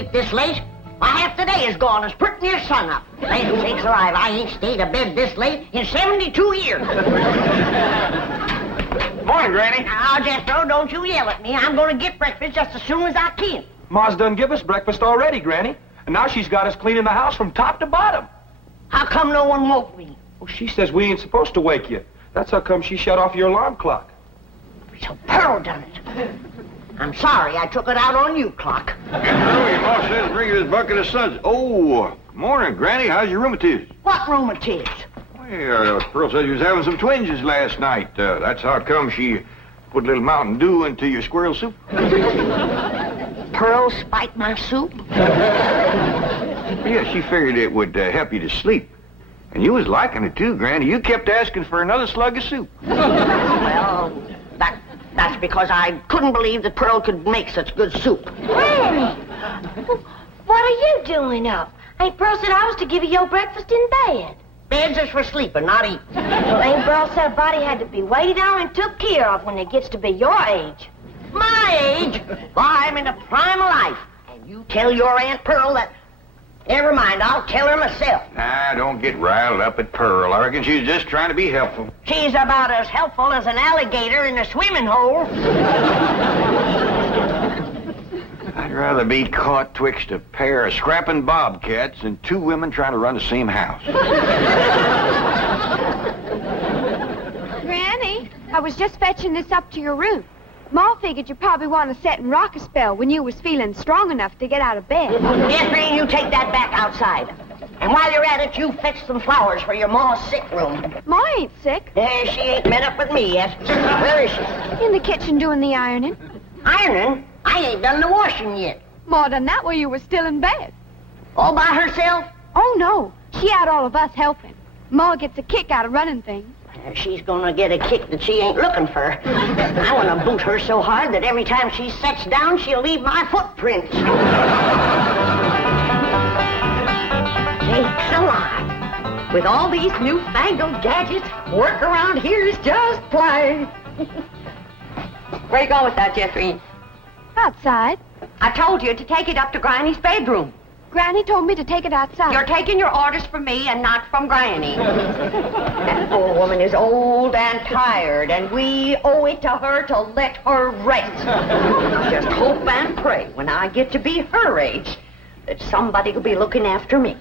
sleep this late. My half the day is gone as pretty near sun up. Land sakes alive, I ain't stayed abed this late in 72 years. Morning, Granny. Now, Jethro, don't you yell at me. I'm going to get breakfast just as soon as I can. Ma's done give us breakfast already, Granny. And now she's got us cleaning the house from top to bottom. How come no one woke me? Well, she says we ain't supposed to wake you. That's how come she shut off your alarm clock. So Pearl done it. I'm sorry I took it out on you, Clock. Your ma says bring you this bucket of suds. Oh, morning, Granny. How's your rheumatiz? What rheumatiz? Well, Pearl said you was having some twinges last night. That's how come she put a little Mountain Dew into your squirrel soup. Pearl spiked my soup? Yeah, she figured it would help you to sleep. And you was liking it too, Granny. You kept asking for another slug of soup. Well, that's because I couldn't believe that Pearl could make such good soup. Granny, what are you doing up? Aunt Pearl said I was to give you your breakfast in bed. Beds is for sleeping, not eating. Well, Aunt Pearl said a body had to be waited on and took care of when it gets to be your age. My age? Why, I'm in the prime of life. And you tell your Aunt Pearl that... Never mind, I'll tell her myself. Nah, don't get riled up at Pearl. I reckon she's just trying to be helpful. She's about as helpful as an alligator in a swimming hole. I'd rather be caught twixt a pair of scrapping bobcats than two women trying to run the same house. Granny, I was just fetching this up to your room. Ma figured you probably want to sit and rock a spell when you was feeling strong enough to get out of bed. Jeffrey, you take that back outside. And while you're at it, you fetch some flowers for your ma's sick room. Ma ain't sick. She ain't met up with me yet. Where is she? In the kitchen doing the ironing. Ironing? I ain't done the washing yet. Ma done that while you was still in bed. All by herself? Oh, no. She had all of us helping. Ma gets a kick out of running things. She's gonna get a kick that she ain't looking for. I wanna boot her so hard that every time she sets down, she'll leave my footprints. Sakes alive. With all these newfangled gadgets, work around here is just play. Where you going with that, Jeffrey? Outside. I told you to take it up to Granny's bedroom. Granny told me to take it outside. You're taking your orders from me and not from Granny. That poor woman is old and tired, and we owe it to her to let her rest. I just hope and pray when I get to be her age that somebody will be looking after me.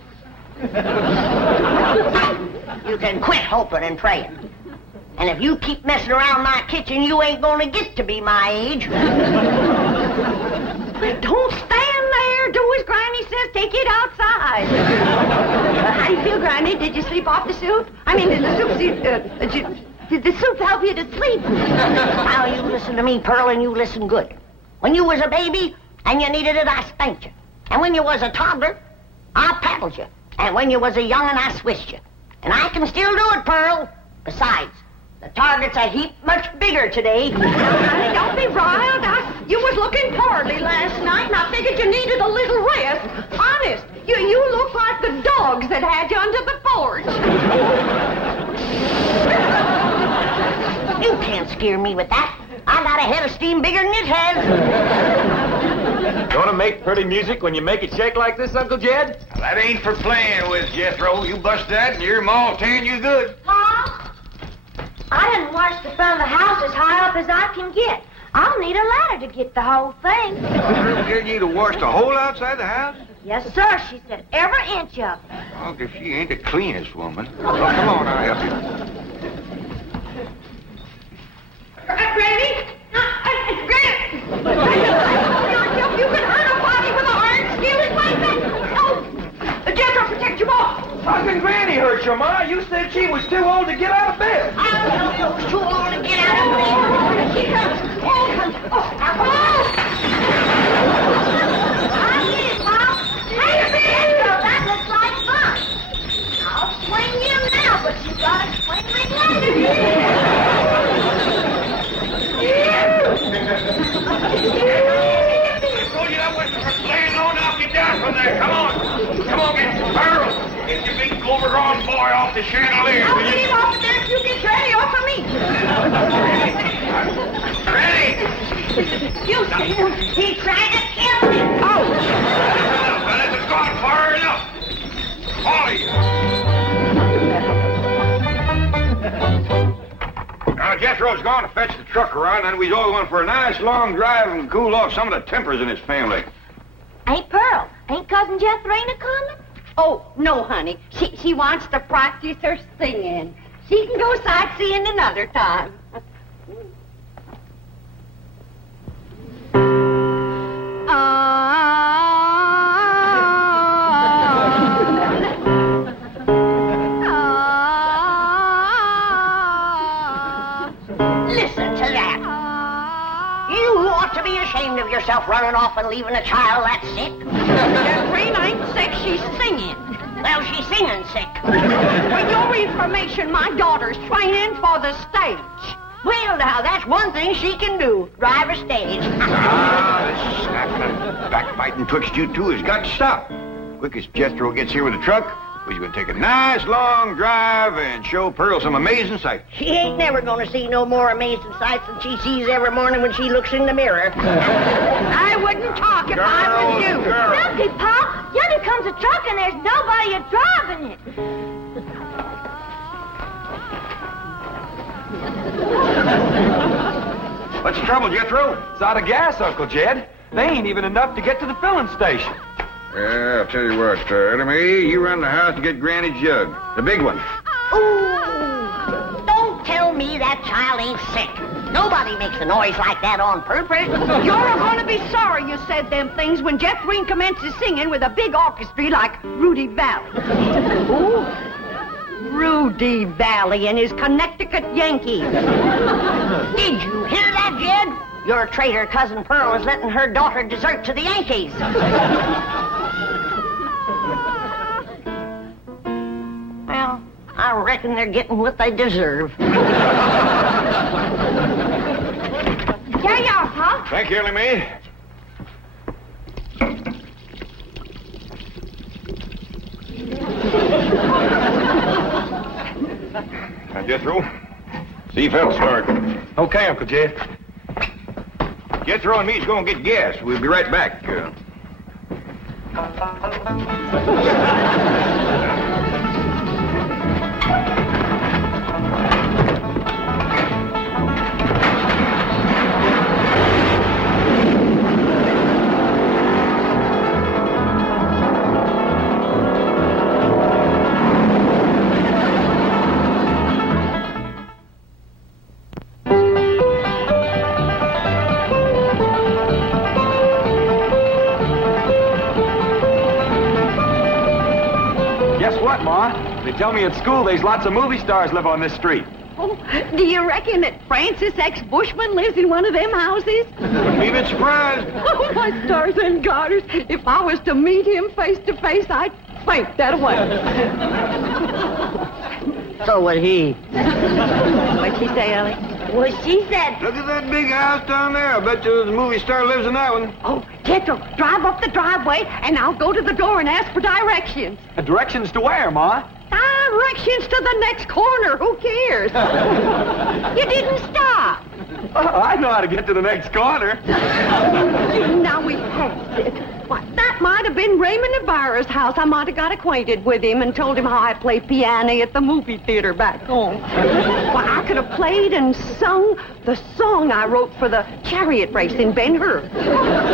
You can quit hoping and praying. And if you keep messing around my kitchen, you ain't gonna get to be my age. Don't stand there. Do as Granny says. Take it outside. How do you feel, Granny? Did you sleep off the soup? I mean, did the soup help you to sleep? Now, you listen to me, Pearl, and you listen good. When you was a baby and you needed it, I spanked you. And when you was a toddler, I paddled you. And when you was a young'un, I swished you. And I can still do it, Pearl. Besides, the target's a heap much bigger today. Honey, don't be riled. You was looking poorly last night, and I figured you needed a little rest. Honest, you look like the dogs that had you under the porch. You can't scare me with that. I got a head of steam bigger than it has. Gonna make pretty music when you make it shake like this, Uncle Jed? That ain't for playing with, Jethro. You bust that and your ma'll tan you good. Ma, I didn't wash the front of the house as high up as I can get. I'll need a ladder to get the whole thing. You didn't need to wash the whole outside the house? Yes, sir. She said every inch of it. Oh, if she ain't the cleanest woman. Well, come on, I'll help you. Granny? Granny! You can hurt a body with an iron skillet like that? Oh, Jethro, protect your mom. How can Granny hurt your ma? You said she was too old to get out of bed. I was too old to get out of bed. I get it, Mom. Hey, Jethro, that looks like fun. I'll swing you now, but you gotta swing me later. I told you that wasn't for playing. No, now get down from there. Come on. Come on, get Pearl. Get your big overgrown boy off the chandelier. I'll get him off there if you get Granny off of me. Ready? You see him? He tried to kill me. Oh! howdy. Now, Jethro's gone to fetch the truck around, and we's all going for a nice long drive and cool off some of the tempers in his family. Hey, Pearl, ain't Cousin Jethrina coming? Oh, no, honey. She wants to practice her singing. She can go sightseeing another time. Listen to that. You ought to be ashamed of yourself running off and leaving a child that sick. Jethrina ain't sick, she's singing. Well, she's singing sick. For your information, my daughter's training for the stage. Well, now, that's one thing she can do, drive a stage. This snapping and backbiting twixt you two has got to stop. Quick as Jethro gets here with the truck, we're going to take a nice long drive and show Pearl some amazing sights. She ain't never gonna see no more amazing sights than she sees every morning when she looks in the mirror. I wouldn't talk if I was you. Look, Pop, yonder comes a truck and there's nobody driving it. What's the trouble, Jethro? It's out of gas, Uncle Jed. They ain't even enough to get to the filling station. Yeah, I'll tell you what, Ellie, you run the house to get Granny's jug, the big one. Ooh, don't tell me that child ain't sick. Nobody makes a noise like that on purpose. You're going to be sorry you said them things when Jethrina commences singing with a big orchestra like Rudy Valley. Ooh, Rudy Valley and his Connecticut Yankees. Did you hear that, Jed? Your traitor cousin Pearl is letting her daughter desert to the Yankees. Well, I reckon they're getting what they deserve. Here you are, Pop. Thank you, Ellie Mae. Now, Jethro, see if that'll start. Okay, Uncle Jed. Jethro and me's gonna get gas. We'll be right back. They tell me at school there's lots of movie stars live on this street. Oh, do you reckon that Francis X. Bushman lives in one of them houses? Wouldn't be a bit surprised. Oh, my stars and garters. If I was to meet him face to face, I'd faint that away. So would he. What'd she say, Ellie? Well, she said... Look at that big house down there. I bet you the movie star lives in that one. Oh, Jethro, drive up the driveway, and I'll go to the door and ask for directions. Directions to where, Ma? Directions to the next corner. Who cares? You didn't stop. I know how to get to the next corner. Now we passed it. Why, that might have been Raymond Ibarra's house. I might have got acquainted with him and told him how I play piano at the movie theater back home. Why, I could have played and sung the song I wrote for the chariot race in Ben-Hur.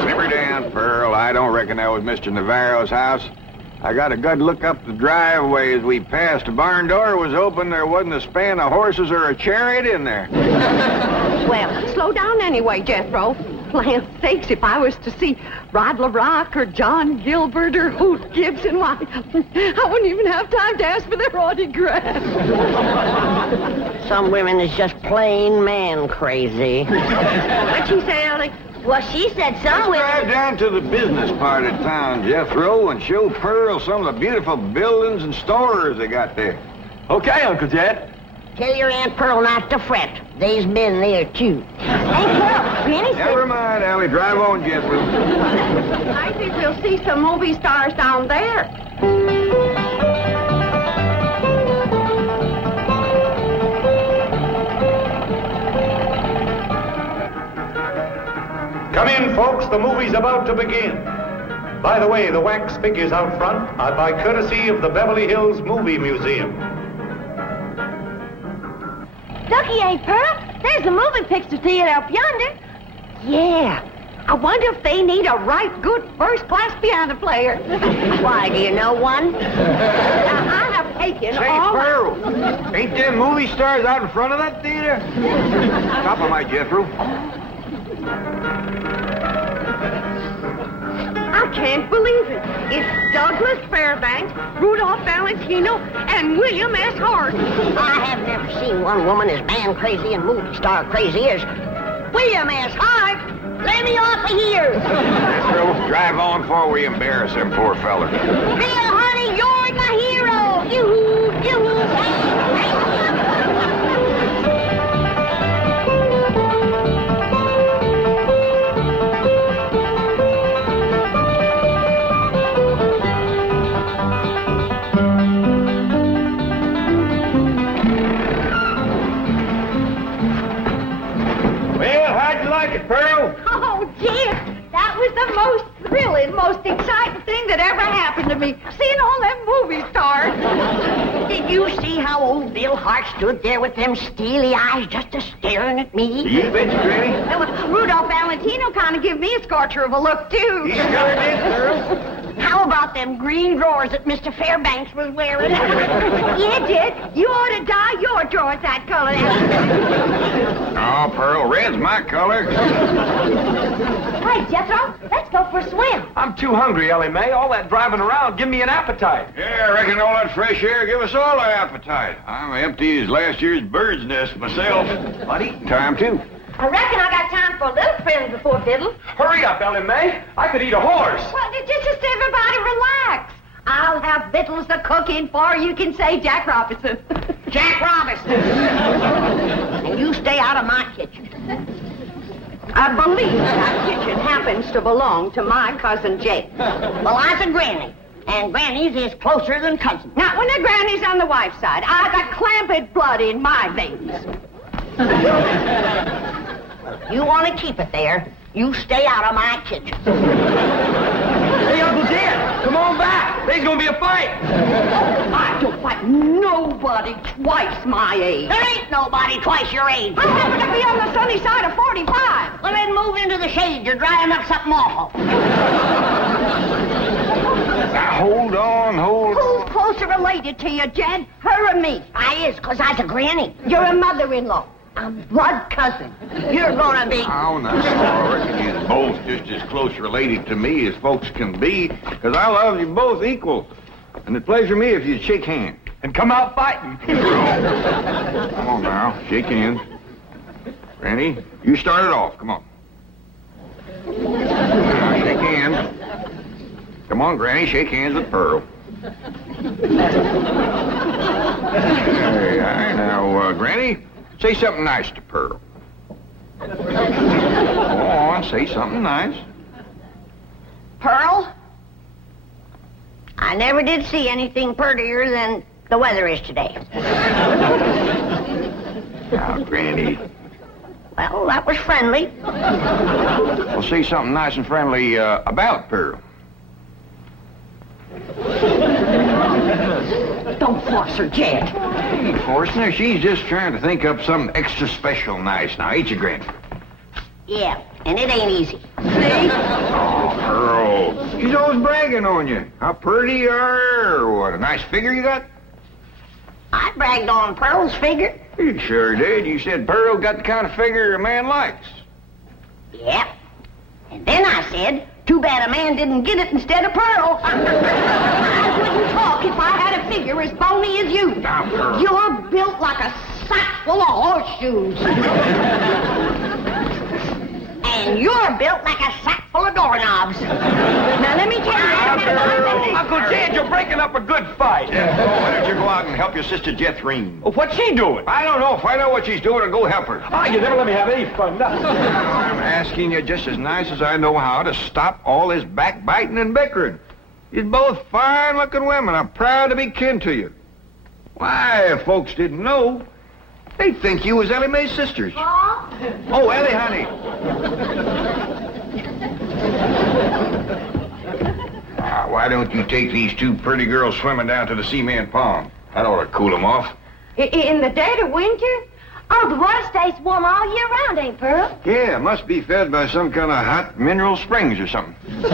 Simmer down, Pearl. I don't reckon that was Mr. Navarro's house. I got a good look up the driveway as we passed. The barn door was open. There wasn't a span of horses or a chariot in there. Well, slow down anyway, Jethro. Land's sakes, if I was to see Rod LaRock or John Gilbert or Hoot Gibson, why, I wouldn't even have time to ask for their autograph. Some women is just plain man crazy. What'd she say, Ellie? Well, she said some Let's drive women... down to the business part of town, Jethro, and show Pearl some of the beautiful buildings and stores they got there. Okay, Uncle Jed. Tell your Aunt Pearl not to fret. They's been there, too. Hey, Pearl, Granny said... Never mind, Allie. Drive on, Jethro. I think we'll see some movie stars down there. Come in, folks. The movie's about to begin. By the way, the wax figures out front are by courtesy of the Beverly Hills Movie Museum. Ducky, ain't Pearl? There's a movie picture theater up yonder. Yeah. I wonder if they need a right good first-class piano player. Why, do you know one? I have taken Say, all... Pearl, ain't them movie stars out in front of that theater? Stop 'em, my Jethro. I can't believe it. It's Douglas Fairbanks, Rudolph Valentino, and William S. Hart. I have never seen one woman as man crazy and movie star crazy as William S. Hart. Let me off of here. Pearl, drive on before we embarrass them poor fellers. Bill, honey, you're my hero. Yoo-hoo, yoo-hoo, Well, how'd you like it, Pearl? Oh, Jim, that was the most thrilling, most exciting thing that ever happened to me. Seeing all them movie stars. Did you see how old Bill Hart stood there with them steely eyes just a-staring at me? You bet you, Granny. Rudolph Valentino kind of give me a scorcher of a look, too. He sure did, Pearl. How about them green drawers that Mr. Fairbanks was wearing? Yeah, Dick, you ought to dye your drawers that color. Oh, Pearl, red's my color. Hey, Jethro, let's go for a swim. I'm too hungry, Ellie Mae. All that driving around, give me an appetite. Yeah, I reckon all that fresh air give us all an appetite. I'm empty as last year's bird's nest myself. But eating time, too. I reckon I got time for a little friend before Biddle. Hurry up, Ellie Mae. I could eat a horse. Well, just everybody relax. I'll have victuals to cook in for you can say Jack Robinson. Jack Robinson. And you stay out of my kitchen. I believe that kitchen happens to belong to my cousin Jake. Well, I's a granny. And grannies is closer than cousins. Not when the granny's on the wife's side. I got clamped blood in my veins. You want to keep it there, you stay out of my kitchen. Hey, Uncle Jed, come on back. There's going to be a fight. I don't fight nobody twice my age. There ain't nobody twice your age. I happen to be on the sunny side of 45. Well, then move into the shade. You're drying up something awful. Now, hold on. Who's closer related to you, Jed? Her or me? I is, 'cause I's a granny. You're a mother-in-law. A blood cousin. You're gonna be... Oh, no. I reckon you're both just as close related to me as folks can be, 'cause I love you both equal. And it'd pleasure me if you'd shake hands. And come out fighting. Come on now, shake hands. Granny, you start it off. Come on. Now, shake hands. Come on, Granny, shake hands with Pearl. Hey, now, Granny, say something nice to Pearl. Go on, say something nice. Pearl? I never did see anything prettier than the weather is today. Now, Granny. Well, that was friendly. Well, say something nice and friendly about Pearl. Don't force her, Jed. Of course, now, she's just trying to think up something extra special nice now, ain't you, Granny? Yeah, and it ain't easy. See? Oh, Pearl. She's always bragging on you. How pretty you are, or what, a nice figure you got? I bragged on Pearl's figure. You sure did. You said Pearl got the kind of figure a man likes. Yep. And then I said, too bad a man didn't get it instead of Pearl. I wouldn't talk if I had a figure as bony as you. Now, Pearl. You're built like a sack full of horseshoes. And you're built like a sack full of doorknobs. Now, let me tell you... Uncle Jed, you're breaking up a good fight. Why don't you go out and help your sister Jethrine? Well, what's she doing? I don't know. Find out what she's doing and go help her. Ah, you never let me have any fun. I'm asking you just as nice as I know how to stop all this backbiting and bickering. You're both fine-looking women. I'm proud to be kin to you. Why, if folks didn't know, they'd think you was Ellie Mae's sisters. Oh, Ellie, honey. Why don't you take these two pretty girls swimming down to the cement pond? That ought to cool them off. In the dead of winter? Oh, the water stays warm all year round, ain't Pearl? Yeah, must be fed by some kind of hot mineral springs or something. That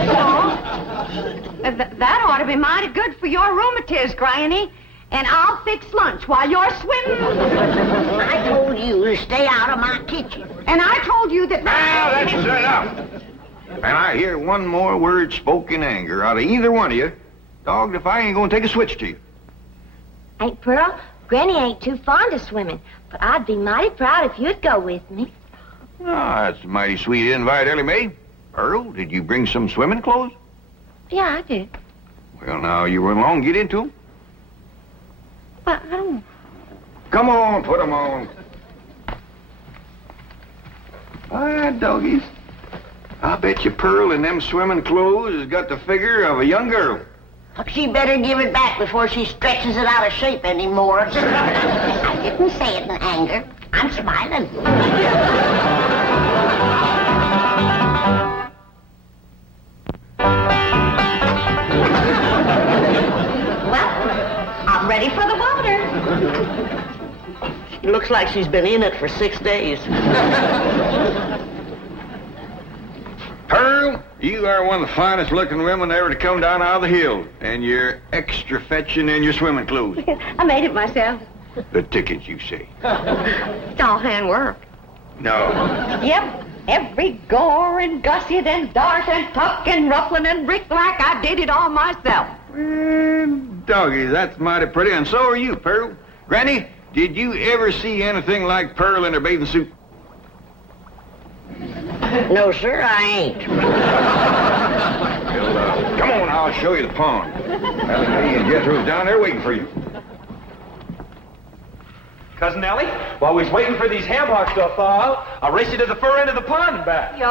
ought to be mighty good for your rheumatiz, Granny. And I'll fix lunch while you're swimming. I told you to stay out of my kitchen. And I told you that... Now, that's enough. And I hear one more word spoke in anger out of either one of you, dogged if I ain't gonna take a switch to you. Ain't Pearl? Granny ain't too fond of swimming, but I'd be mighty proud if you'd go with me. Oh, that's a mighty sweet invite, Ellie Mae. Earl, did you bring some swimming clothes? Yeah, I did. Well, now, you run along, get into them. Well, I don't... Come on, put them on. All right, doggies. I bet you Pearl in them swimming clothes has got the figure of a young girl. She better give it back before she stretches it out of shape anymore. I didn't say it in anger. I'm smiling. Well, I'm ready for the water. It looks like she's been in it for 6 days. Pearl, you are one of the finest looking women ever to come down out of the hill. And you're extra fetching in your swimming clothes. I made it myself. The tickets, you say? It's all handwork. No. Yep. Every gore and gusset and dart and tuck and ruffling and brick-like, I did it all myself. Doggy, that's mighty pretty, and so are you, Pearl. Granny, did you ever see anything like Pearl in her bathing suit? No, sir, I ain't. Well, come on, I'll show you the pond. Ellie Mae and Jethro's down there waiting for you. Cousin Ellie, while we was waiting for these ham hocks to thaw out, I'll race you to the fur end of the pond and back. Yo,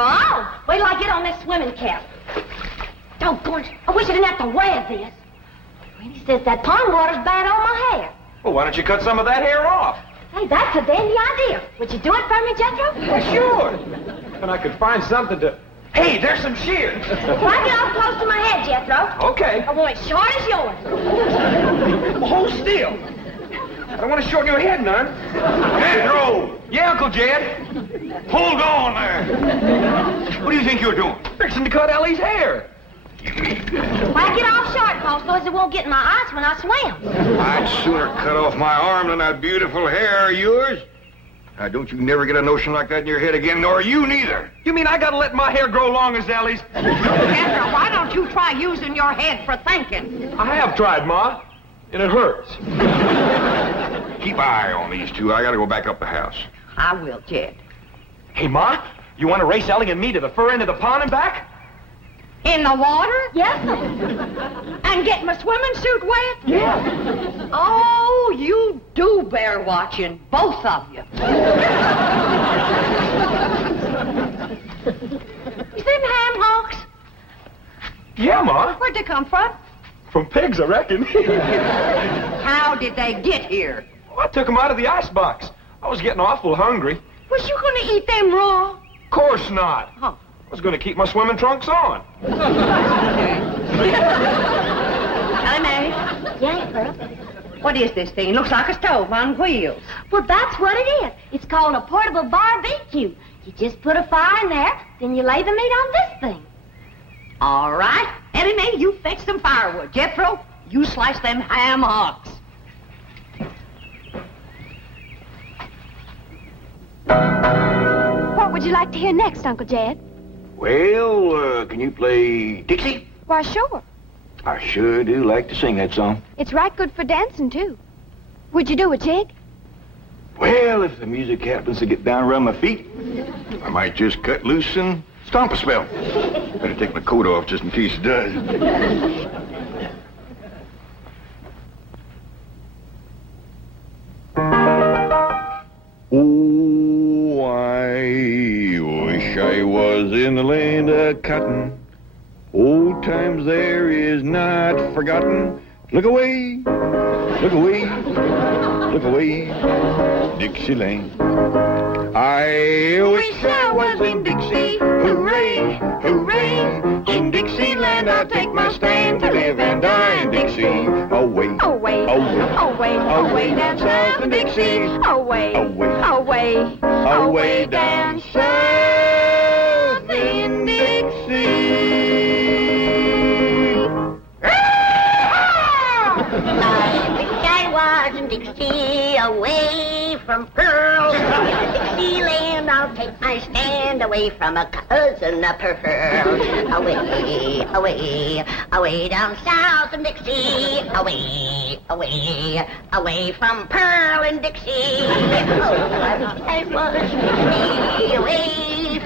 wait till I get on this swimming cap. Doggone it, I wish I didn't have to wear this. Granny says that pond water's bad on my hair. Well, why don't you cut some of that hair off? Hey, that's a dandy idea. Would you do it for me, Jethro? Well, sure. And I could find something to... Hey, there's some shears. Why get off close to my head, Jethro? Okay. I want it short as yours. Well, hold still. I don't want to shorten your head none. Jethro! Yeah, Uncle Jed. Hold on there. What do you think you're doing? Fixing to cut Ellie's hair. Why get off short, Paul, so as it won't get in my eyes when I swim? I'd sooner cut off my arm than that beautiful hair of yours. Now, don't you never get a notion like that in your head again, nor you neither. You mean I gotta let my hair grow long as Ellie's? Jethro, why don't you try using your head for thinking? I have tried, Ma, and it hurts. Keep an eye on these two. I gotta go back up the house. I will, Jed. Hey, Ma, you want to race Ellie and me to the fur end of the pond and back? In the water? Yes, sir. And get my swimming suit wet? Yeah. Oh, you do bear watching, both of you. You see them ham hocks? Yeah, Ma. Where'd they come from? From pigs, I reckon. How did they get here? Well, I took them out of the icebox. I was getting awful hungry. Was you going to eat them raw? Of course not. Huh. I was going to keep my swimming trunks on. Ellie Mae, Yeah, Pearl. what is this thing? Looks like a stove on wheels. Well, that's what it is. It's called a portable barbecue. You just put a fire in there, then you lay the meat on this thing. All right. Ellie Mae, you fetch some firewood. Jethro, you slice them ham hocks. What would you like to hear next, Uncle Jed? Well, can you play Dixie? Why, sure. I sure do like to sing that song. It's right good for dancing, too. Would you do a jig? Well, if the music happens to get down around my feet, I might just cut loose and stomp a spell. Better take my coat off just in case it does. Oh, I wish I was in the land of cotton. Old times there is not forgotten. Look away, look away, look away, Dixieland. I wish I was in Dixie. Hooray, hooray. In Dixieland I'll take my stand to live and die in Dixie. Away, Away, away, away down south in Dixie. Away, away, away down south in Dixie. I was in Dixie, away from Pearl. Dixieland, I'll take my stand away from a cousin of Pearl. Away, away, away down south in Dixie. Away, away, away from Pearl and Dixie. Oh, I was in Dixie, away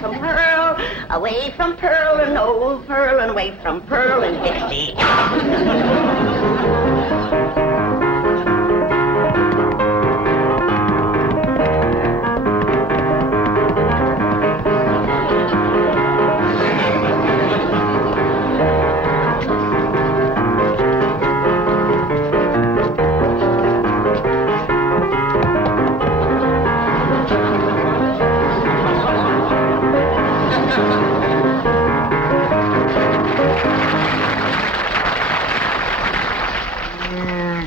from Pearl and old Pearl, and away from Pearl and Dixie.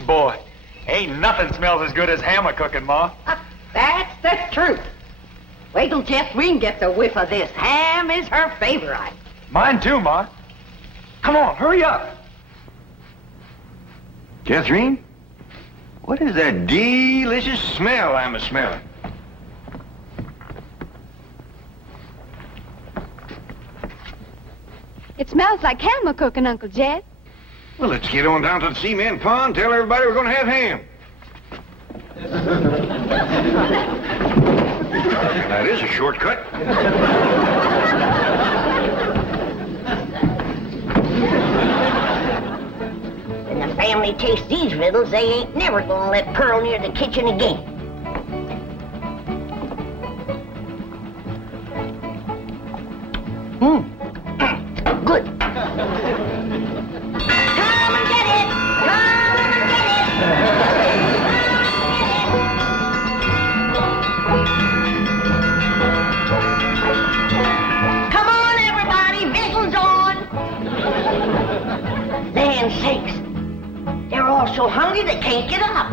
Boy, ain't nothing smells as good as hammer cooking, Ma. That's the truth. Wait till Jeffreen gets a whiff of this. Ham is her favorite. Mine too, Ma. Come on, hurry up. Catherine, what is that delicious smell I'm a-smelling? It smells like ham cooking, Uncle Jed. Well, let's get on down to the cement pond, tell everybody we're going to have ham. That is a shortcut. When the family tastes these riddles, they ain't never gonna let Pearl near the kitchen again. Good. Come and get it! Come and get it! Come on, everybody! Victuals on! Land sakes! They're all so hungry they can't get up.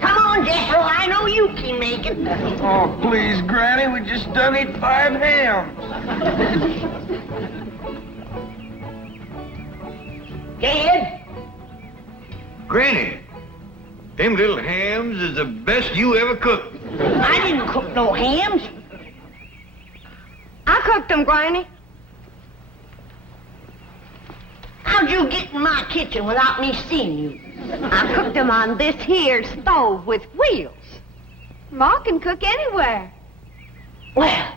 Come on, Jethro, I know you can make it. Oh, please, Granny, we just done eat 5 hams. Dad? Granny, them little hams is the best you ever cooked. I didn't cook no hams. I cooked them, Granny. How'd you get in my kitchen without me seeing you? I cooked them on this here stove with wheels. Ma can cook anywhere. Well,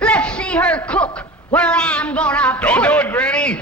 let's see her cook where I'm gonna Don't put do it, Granny.